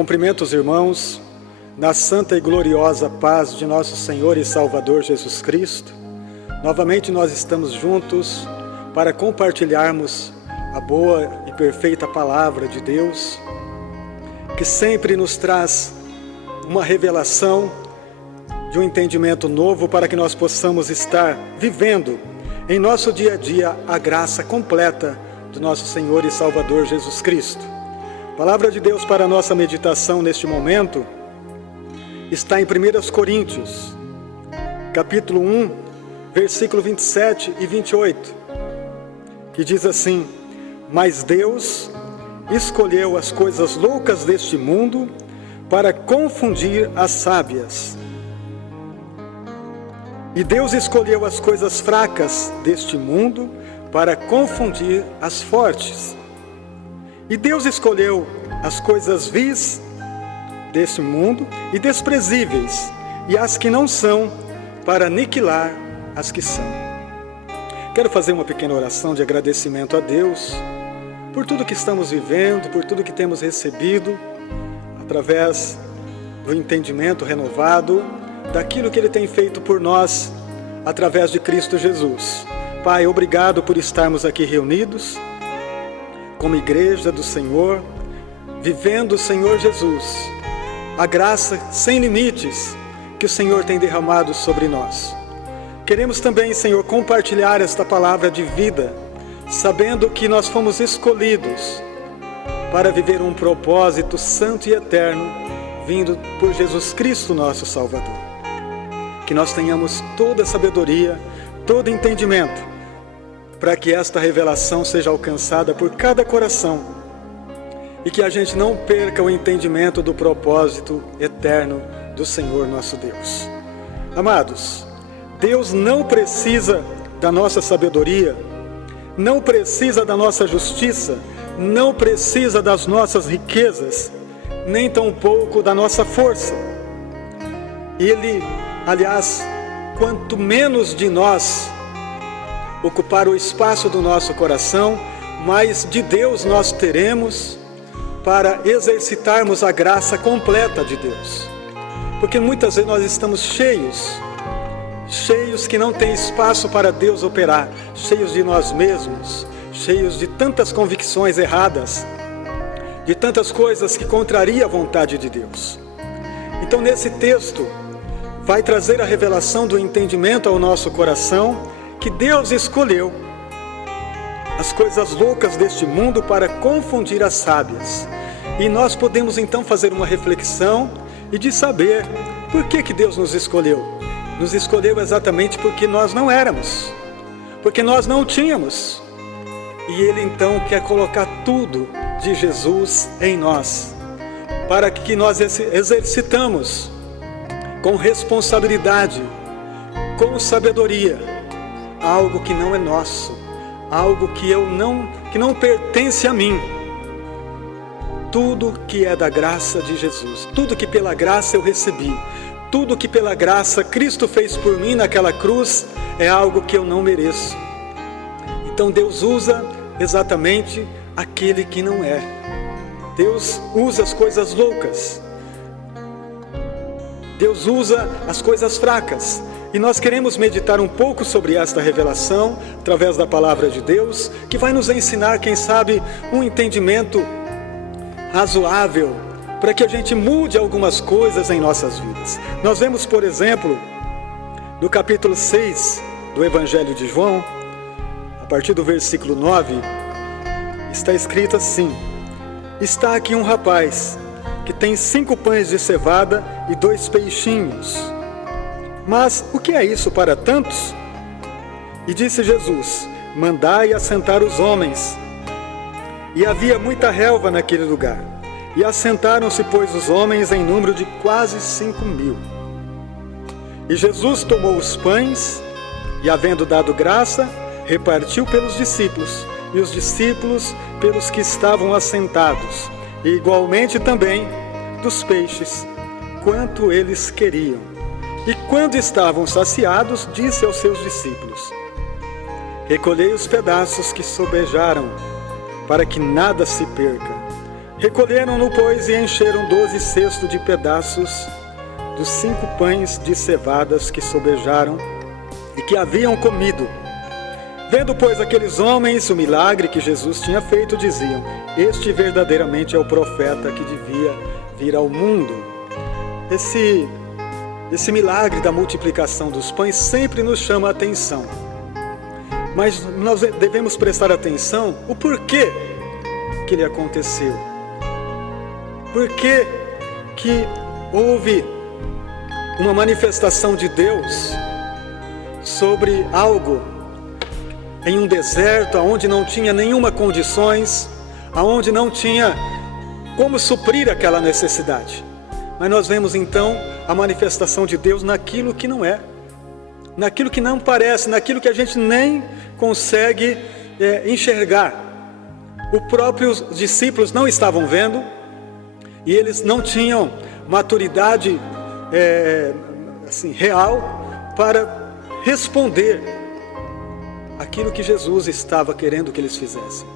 Cumprimento os irmãos na santa e gloriosa paz de nosso Senhor e Salvador Jesus Cristo. Novamente nós estamos juntos para compartilharmos a boa e perfeita palavra de Deus, que sempre nos traz uma revelação de um entendimento novo para que nós possamos estar vivendo em nosso dia a dia a graça completa do nosso Senhor e Salvador Jesus Cristo. A palavra de Deus para a nossa meditação neste momento está em 1 Coríntios, capítulo 1, versículo 27 e 28, que diz assim: Mas Deus escolheu as coisas loucas deste mundo para confundir as sábias. E Deus escolheu as coisas fracas deste mundo para confundir as fortes. E Deus escolheu as coisas vis deste mundo e desprezíveis, e as que não são, para aniquilar as que são. Quero fazer uma pequena oração de agradecimento a Deus por tudo que estamos vivendo, por tudo que temos recebido, através do entendimento renovado, daquilo que Ele tem feito por nós, através de Cristo Jesus. Pai, obrigado por estarmos aqui reunidos, como igreja do Senhor, vivendo o Senhor Jesus, a graça sem limites que o Senhor tem derramado sobre nós. Queremos também, Senhor, compartilhar esta palavra de vida, sabendo que nós fomos escolhidos para viver um propósito santo e eterno, vindo por Jesus Cristo, nosso Salvador. Que nós tenhamos toda a sabedoria, todo entendimento, para que esta revelação seja alcançada por cada coração e que a gente não perca o entendimento do propósito eterno do Senhor nosso Deus. Amados, Deus não precisa da nossa sabedoria, não precisa da nossa justiça, não precisa das nossas riquezas, nem tampouco da nossa força. Ele, aliás, quanto menos de nós ocupar o espaço do nosso coração, mais de Deus nós teremos para exercitarmos a graça completa de Deus. Porque muitas vezes nós estamos cheios que não tem espaço para Deus operar, cheios de nós mesmos, cheios de tantas convicções erradas, de tantas coisas que contrariam a vontade de Deus. Então, nesse texto, vai trazer a revelação do entendimento ao nosso coração, que Deus escolheu as coisas loucas deste mundo para confundir as sábias. E nós podemos então fazer uma reflexão e de saber por que Deus nos escolheu. Nos escolheu exatamente porque nós não éramos, porque nós não tínhamos. E Ele então quer colocar tudo de Jesus em nós, para que nós exercitamos com responsabilidade, com sabedoria, algo que não é nosso, algo que não pertence a mim. Tudo que é da graça de Jesus, tudo que pela graça eu recebi, tudo que pela graça Cristo fez por mim naquela cruz, é algo que eu não mereço. Então Deus usa exatamente aquele que não é. Deus usa as coisas loucas. Deus usa as coisas fracas. E nós queremos meditar um pouco sobre esta revelação, através da palavra de Deus, que vai nos ensinar, quem sabe, um entendimento razoável, para que a gente mude algumas coisas em nossas vidas. Nós vemos, por exemplo, no capítulo 6 do Evangelho de João, a partir do versículo 9, está escrito assim: Está aqui um rapaz que tem 5 pães de cevada e 2 peixinhos. Mas o que é isso para tantos? E disse Jesus: Mandai assentar os homens. E havia muita relva naquele lugar. E assentaram-se, pois, os homens em número de quase 5.000. E Jesus tomou os pães, e havendo dado graça, repartiu pelos discípulos, e os discípulos pelos que estavam assentados, e igualmente também dos peixes, quanto eles queriam. E quando estavam saciados, disse aos seus discípulos: Recolhei os pedaços que sobejaram, para que nada se perca, Recolheram-no, pois, e encheram 12 cestos de pedaços dos 5 pães de cevadas que sobejaram e que haviam comido. Vendo, pois, aqueles homens o milagre que Jesus tinha feito, diziam: este verdadeiramente é o profeta que devia vir ao mundo. Esse milagre da multiplicação dos pães sempre nos chama a atenção. Mas nós devemos prestar atenção o porquê que ele aconteceu. Por que que houve uma manifestação de Deus sobre algo em um deserto, onde não tinha nenhuma condições, onde não tinha como suprir aquela necessidade. Mas nós vemos então a manifestação de Deus naquilo que não é, naquilo que não parece, naquilo que a gente nem consegue enxergar. Os próprios discípulos não estavam vendo e eles não tinham maturidade real para responder aquilo que Jesus estava querendo que eles fizessem.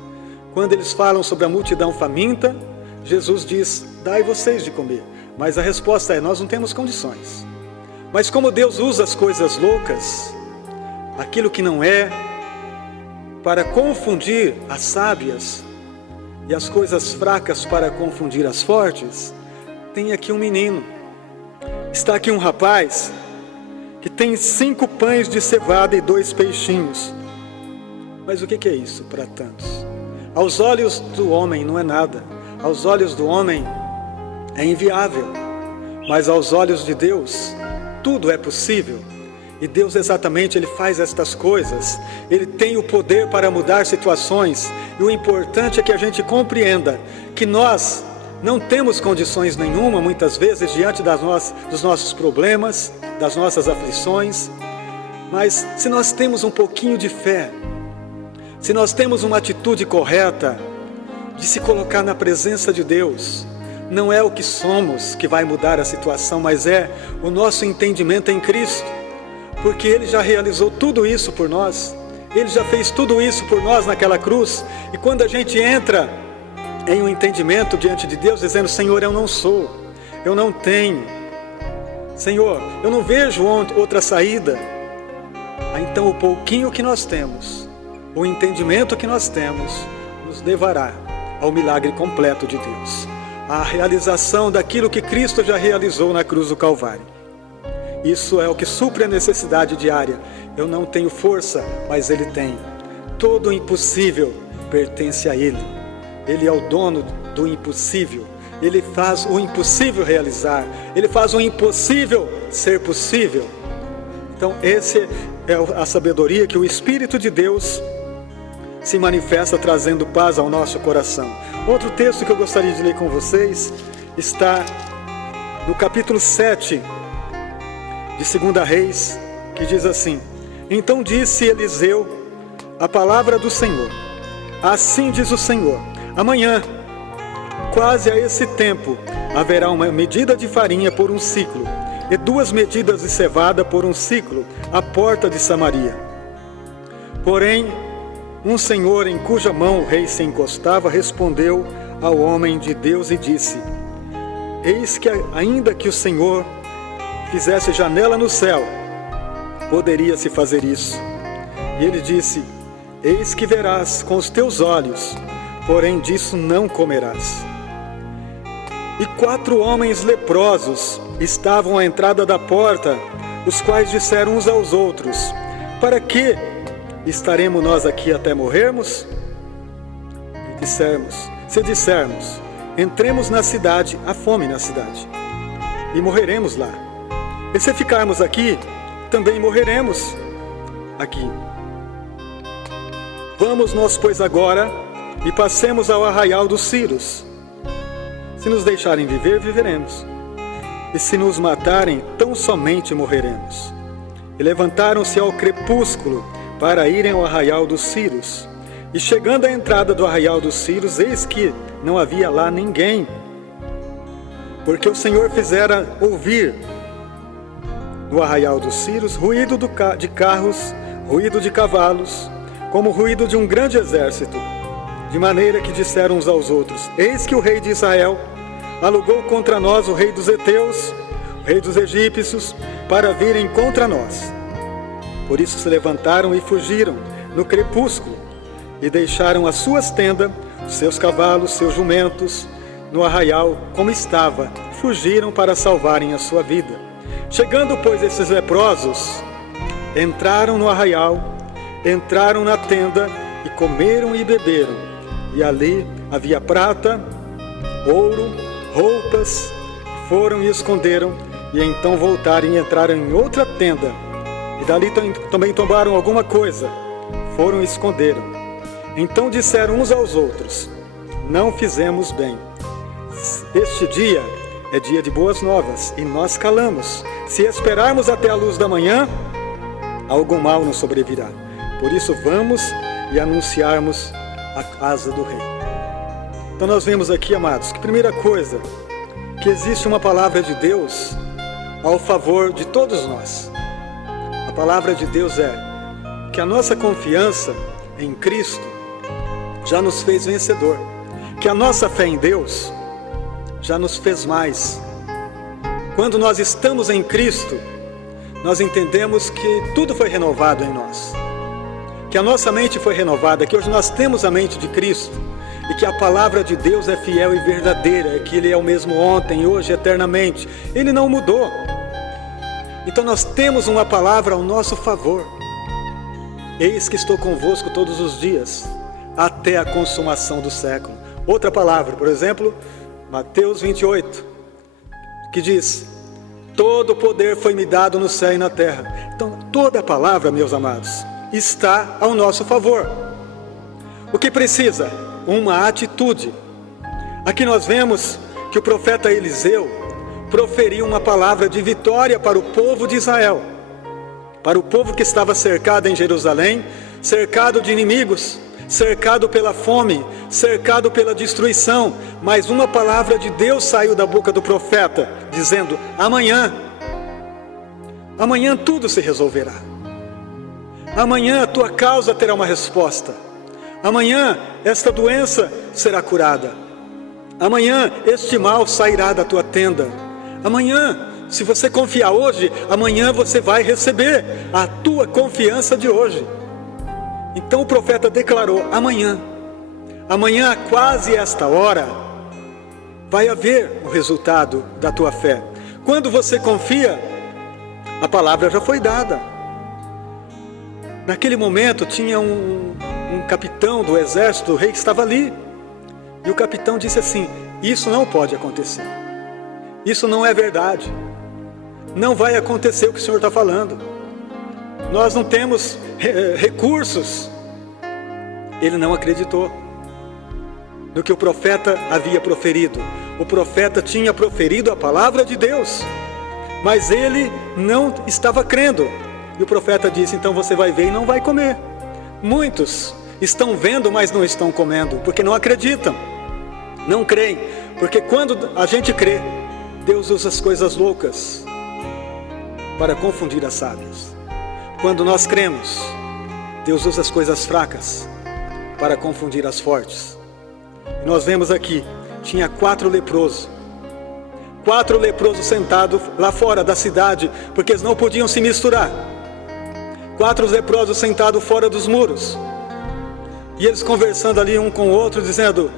Quando eles falam sobre a multidão faminta, Jesus diz: dai vocês de comer. Mas a resposta é: nós não temos condições. Mas como Deus usa as coisas loucas, aquilo que não é, para confundir as sábias, e as coisas fracas para confundir as fortes, tem aqui um menino. Está aqui um rapaz que tem 5 pães de cevada e 2 peixinhos. Mas o que é isso para tantos? Aos olhos do homem não é nada. Aos olhos do homem é inviável. Mas aos olhos de Deus, tudo é possível. E Deus exatamente, Ele faz estas coisas. Ele tem o poder para mudar situações. E o importante é que a gente compreenda que nós não temos condições nenhuma, muitas vezes, diante dos nossos problemas, das nossas aflições. Mas se nós temos um pouquinho de fé, se nós temos uma atitude correta de se colocar na presença de Deus, não é o que somos que vai mudar a situação, mas é o nosso entendimento em Cristo, porque Ele já realizou tudo isso por nós, Ele já fez tudo isso por nós naquela cruz. E quando a gente entra em um entendimento diante de Deus, dizendo: Senhor, eu não sou, eu não tenho, Senhor, eu não vejo outra saída, então o pouquinho que nós temos, o entendimento que nós temos, nos levará ao milagre completo de Deus, à realização daquilo que Cristo já realizou na cruz do Calvário. Isso é o que supre a necessidade diária. Eu não tenho força, mas Ele tem. Todo o impossível pertence a Ele. Ele é o dono do impossível. Ele faz o impossível realizar. Ele faz o impossível ser possível. Então, essa é a sabedoria que o Espírito de Deus se manifesta, trazendo paz ao nosso coração. Outro texto que eu gostaria de ler com vocês está no capítulo 7 de 2 Reis, que diz assim: então disse Eliseu a palavra do Senhor: assim diz o Senhor, amanhã, quase a esse tempo, haverá uma medida de farinha por um ciclo, e 2 medidas de cevada por um ciclo, à porta de Samaria. Porém, um senhor em cuja mão o rei se encostava, respondeu ao homem de Deus e disse: eis que ainda que o Senhor fizesse janela no céu, poderia-se fazer isso. E ele disse: eis que verás com os teus olhos, porém disso não comerás. E 4 homens leprosos estavam à entrada da porta, os quais disseram uns aos outros: para que estaremos nós aqui até morrermos? E se dissermos: entremos na cidade, há fome na cidade, e morreremos lá. E se ficarmos aqui, também morreremos aqui. Vamos nós, pois, agora, e passemos ao arraial dos Círios. Se nos deixarem viver, viveremos. E se nos matarem, tão somente morreremos. E levantaram-se ao crepúsculo para irem ao arraial dos Círios. E chegando à entrada do arraial dos Círios, eis que não havia lá ninguém, porque o Senhor fizera ouvir no arraial dos Círios ruído de carros, ruído de cavalos, como o ruído de um grande exército de maneira que disseram uns aos outros: eis que o rei de Israel alugou contra nós o rei dos heteus, o rei dos egípcios, para virem contra nós. Por isso se levantaram e fugiram no crepúsculo, e deixaram as suas tendas, seus cavalos, seus jumentos, no arraial como estava, fugiram para salvarem a sua vida. Chegando, pois, esses leprosos, entraram no arraial, entraram na tenda, e comeram e beberam. E ali havia prata, ouro, roupas. Foram e esconderam, e então voltaram e entraram em outra tenda. E dali também tomaram alguma coisa. Foram e esconderam. Então disseram uns aos outros: não fizemos bem. Este dia é dia de boas novas, e nós calamos. Se esperarmos até a luz da manhã, algum mal nos sobrevirá. Por isso vamos e anunciarmos a casa do rei. Então nós vemos aqui, amados, que primeira coisa, que existe uma palavra de Deus ao favor de todos nós. A palavra de Deus é que a nossa confiança em Cristo já nos fez vencedor, que a nossa fé em Deus já nos fez mais. Quando nós estamos em Cristo, nós entendemos que tudo foi renovado em nós, que a nossa mente foi renovada, que hoje nós temos a mente de Cristo, e que a palavra de Deus é fiel e verdadeira, que Ele é o mesmo ontem, hoje, eternamente. Ele não mudou. Então nós temos uma palavra ao nosso favor. Eis que estou convosco todos os dias, até a consumação do século. Outra palavra, por exemplo, Mateus 28, que diz: todo o poder foi me dado no céu e na terra. Então toda a palavra, meus amados, está ao nosso favor. O que precisa? Uma atitude. Aqui nós vemos que o profeta Eliseu proferiu uma palavra de vitória para o povo de Israel, para o povo que estava cercado em Jerusalém, cercado de inimigos, cercado pela fome, cercado pela destruição. Mas uma palavra de Deus saiu da boca do profeta, dizendo: amanhã tudo se resolverá. Amanhã a tua causa terá uma resposta. Amanhã esta doença será curada. Amanhã este mal sairá da tua tenda. Amanhã, se você confiar hoje, amanhã você vai receber a tua confiança de hoje. Então o profeta declarou: amanhã, quase esta hora, vai haver o resultado da tua fé. Quando você confia, a palavra já foi dada. Naquele momento tinha um capitão do exército do rei que estava ali. E o capitão disse assim: isso não pode acontecer. Isso não é verdade. Não vai acontecer o que o Senhor está falando. Nós não temos recursos. Ele não acreditou no que o profeta havia proferido. O profeta tinha proferido a palavra de Deus, mas ele não estava crendo. E o profeta disse: então você vai ver e não vai comer. Muitos estão vendo, mas não estão comendo, porque não acreditam, não creem. Porque quando a gente crê, Deus usa as coisas loucas para confundir as sábias. Quando nós cremos, Deus usa as coisas fracas para confundir as fortes. E nós vemos aqui, tinha 4 leprosos sentados lá fora da cidade, porque eles não podiam se misturar. 4 leprosos sentados fora dos muros, e eles conversando ali um com o outro, dizendo: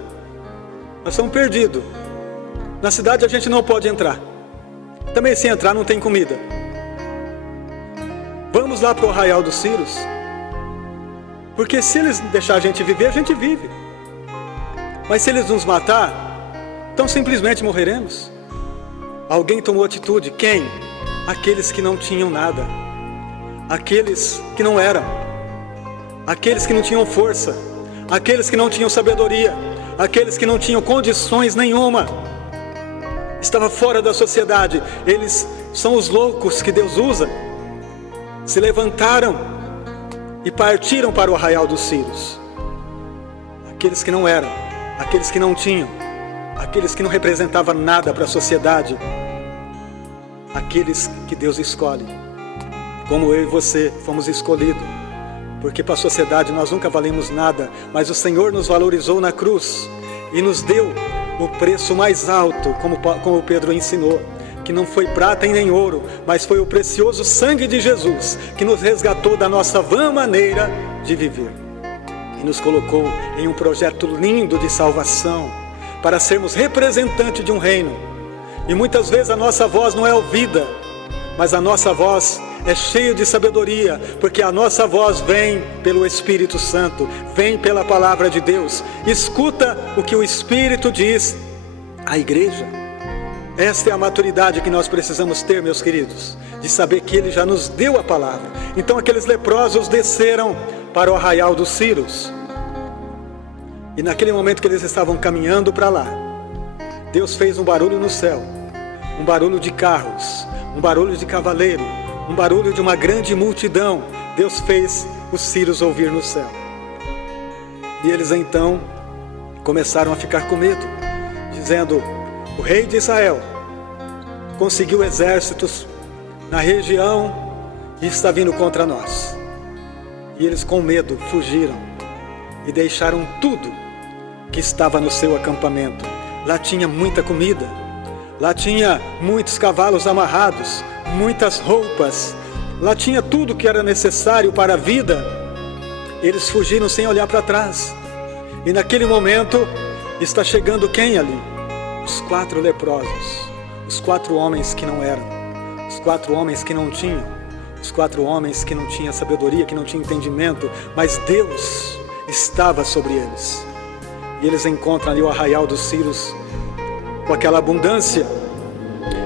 nós estamos perdidos, na cidade a gente não pode entrar, também se entrar não tem comida. Vamos lá para o arraial dos Círios, porque se eles deixar a gente viver, a gente vive, mas se eles nos matar, então simplesmente morreremos. Alguém tomou atitude. Quem? Aqueles que não tinham nada, aqueles que não eram, aqueles que não tinham força, aqueles que não tinham sabedoria, aqueles que não tinham condições nenhuma, estava fora da sociedade. Eles são os loucos que Deus usa. Se levantaram e partiram para o arraial dos Círios. Aqueles que não eram, aqueles que não tinham, aqueles que não representavam nada para a sociedade, aqueles que Deus escolhe, como eu e você fomos escolhidos porque para a sociedade nós nunca valemos nada, mas o Senhor nos valorizou na cruz e nos deu o preço mais alto, como Pedro ensinou, que não foi prata e nem ouro, mas foi o precioso sangue de Jesus, que nos resgatou da nossa vã maneira de viver e nos colocou em um projeto lindo de salvação, para sermos representantes de um reino. E muitas vezes a nossa voz não é ouvida, mas a nossa voz é cheia de sabedoria, porque a nossa voz vem pelo Espírito Santo, vem pela palavra de Deus. Escuta o que o Espírito diz à igreja. Esta é a maturidade que nós precisamos ter, meus queridos, de saber que Ele já nos deu a palavra. Então aqueles leprosos desceram para o arraial dos Círios, e naquele momento que eles estavam caminhando para lá, Deus fez um barulho no céu, um barulho de carros, um barulho de cavaleiro, um barulho de uma grande multidão. Deus fez os círios ouvir no céu, e eles então começaram a ficar com medo, dizendo: o rei de Israel conseguiu exércitos na região e está vindo contra nós. E eles, com medo, fugiram e deixaram tudo que estava no seu acampamento. Lá tinha muita comida, lá tinha muitos cavalos amarrados, muitas roupas, lá tinha tudo que era necessário para a vida. Eles fugiram sem olhar para trás. E naquele momento está chegando quem ali? Os 4 leprosos, os 4 homens que não eram, os 4 homens que não tinham, os 4 homens que não tinham sabedoria, que não tinham entendimento, mas Deus estava sobre eles. E eles encontram ali o arraial dos círios com aquela abundância.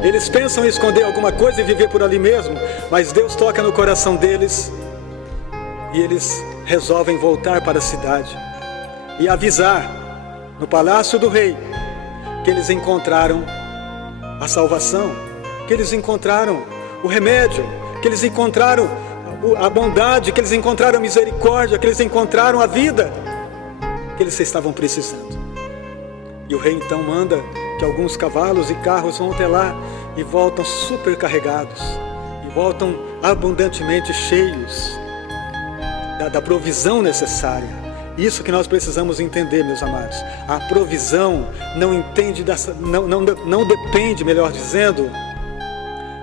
Eles pensam em esconder alguma coisa e viver por ali mesmo, mas Deus toca no coração deles e eles resolvem voltar para a cidade e avisar no palácio do rei que eles encontraram a salvação, que eles encontraram o remédio, que eles encontraram a bondade, que eles encontraram a misericórdia, que eles encontraram a vida que eles estavam precisando. E o rei então manda que alguns cavalos e carros vão até lá e voltam supercarregados, e voltam abundantemente cheios da provisão necessária. Isso que nós precisamos entender, meus amados. A provisão não depende, melhor dizendo,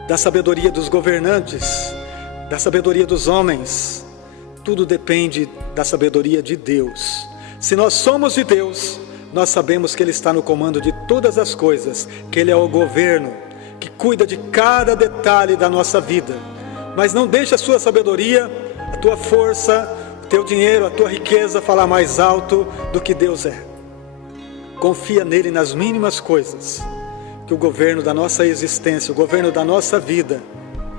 da sabedoria dos governantes, da sabedoria dos homens. Tudo depende da sabedoria de Deus. Se nós somos de Deus, nós sabemos que Ele está no comando de todas as coisas, que Ele é o governo, que cuida de cada detalhe da nossa vida. Mas não deixe a sua sabedoria, a tua força, o teu dinheiro, a tua riqueza falar mais alto do que Deus é. Confia nele nas mínimas coisas, que o governo da nossa existência, o governo da nossa vida,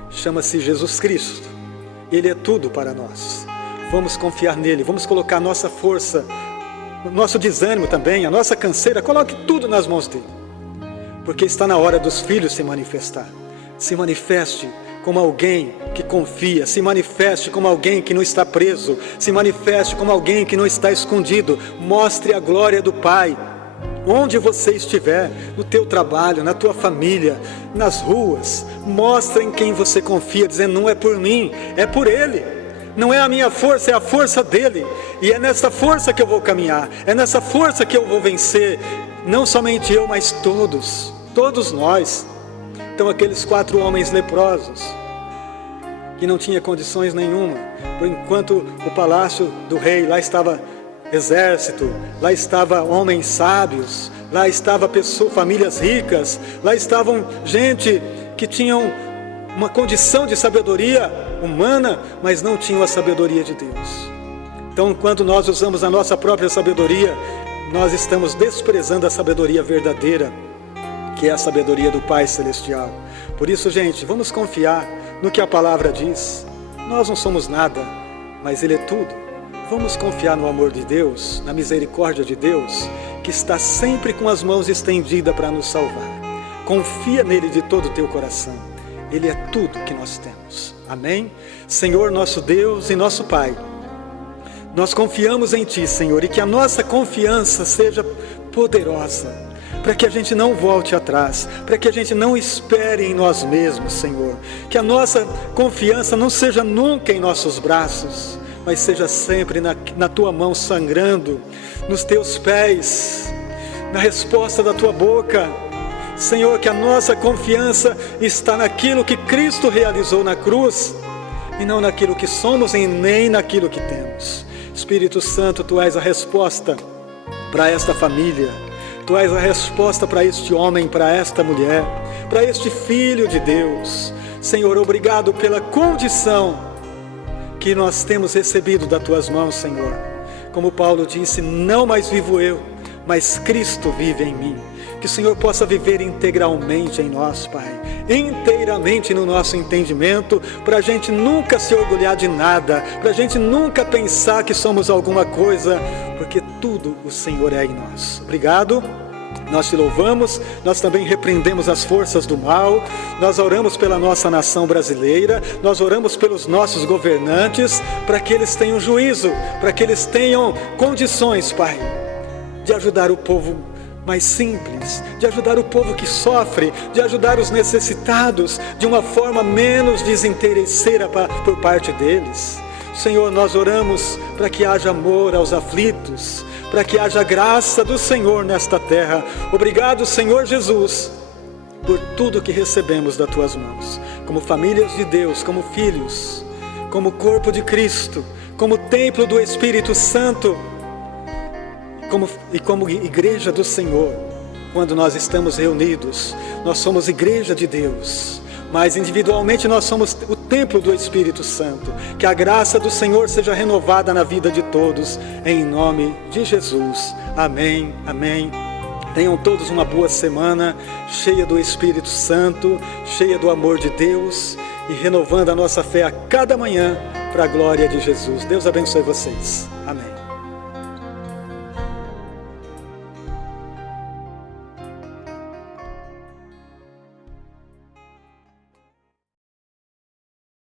chama-se Jesus Cristo. Ele é tudo para nós. Vamos confiar nele, vamos colocar a nossa força, o nosso desânimo também, a nossa canseira, coloque tudo nas mãos dele. Porque está na hora dos filhos se manifestar. Se manifeste como alguém que confia, se manifeste como alguém que não está preso, se manifeste como alguém que não está escondido. Mostre a glória do Pai, onde você estiver, no teu trabalho, na tua família, nas ruas. Mostre em quem você confia, dizendo: não é por mim, é por Ele. Não é a minha força, é a força dele. E é nessa força que eu vou caminhar, é nessa força que eu vou vencer. Não somente eu, mas todos nós. Então aqueles 4 homens leprosos, que não tinha condições nenhuma, por enquanto o palácio do rei, lá estava exército, lá estava homens sábios, lá estava famílias ricas, lá estavam gente que tinham uma condição de sabedoria humana, mas não tinham a sabedoria de Deus. Então, quando nós usamos a nossa própria sabedoria, nós estamos desprezando a sabedoria verdadeira, que é a sabedoria do Pai Celestial. Por isso, gente, vamos confiar no que a palavra diz. Nós não somos nada, mas Ele é tudo. Vamos confiar no amor de Deus, na misericórdia de Deus, que está sempre com as mãos estendidas para nos salvar. Confia nele de todo o teu coração. Ele é tudo que nós temos. Amém? Senhor, nosso Deus e nosso Pai, nós confiamos em Ti, Senhor, e que a nossa confiança seja poderosa, para que a gente não volte atrás, para que a gente não espere em nós mesmos, Senhor. Que a nossa confiança não seja nunca em nossos braços, mas seja sempre na tua mão sangrando, nos teus pés, na resposta da tua boca. Senhor, que a nossa confiança está naquilo que Cristo realizou na cruz, e não naquilo que somos e nem naquilo que temos. Espírito Santo, Tu és a resposta para esta família, Tu és a resposta para este homem, para esta mulher, para este filho de Deus. Senhor, obrigado pela condição que nós temos recebido das Tuas mãos, Senhor. Como Paulo disse, não mais vivo eu, mas Cristo vive em mim. Que o Senhor possa viver integralmente em nós, Pai, inteiramente no nosso entendimento, para a gente nunca se orgulhar de nada, para a gente nunca pensar que somos alguma coisa, porque tudo o Senhor é em nós. Obrigado, nós te louvamos, nós também repreendemos as forças do mal, nós oramos pela nossa nação brasileira, nós oramos pelos nossos governantes, para que eles tenham juízo, para que eles tenham condições, Pai, de ajudar o povo mais simples, de ajudar o povo que sofre, de ajudar os necessitados de uma forma menos desinteresseira por parte deles. Senhor, nós oramos para que haja amor aos aflitos, para que haja graça do Senhor nesta terra. Obrigado, Senhor Jesus, por tudo que recebemos das Tuas mãos, como famílias de Deus, como filhos, como corpo de Cristo, como templo do Espírito Santo, como igreja do Senhor. Quando nós estamos reunidos, nós somos igreja de Deus, mas individualmente nós somos o templo do Espírito Santo. Que a graça do Senhor seja renovada na vida de todos, em nome de Jesus. Amém, amém. Tenham todos uma boa semana, cheia do Espírito Santo, cheia do amor de Deus e renovando a nossa fé a cada manhã para a glória de Jesus. Deus abençoe vocês. Amém.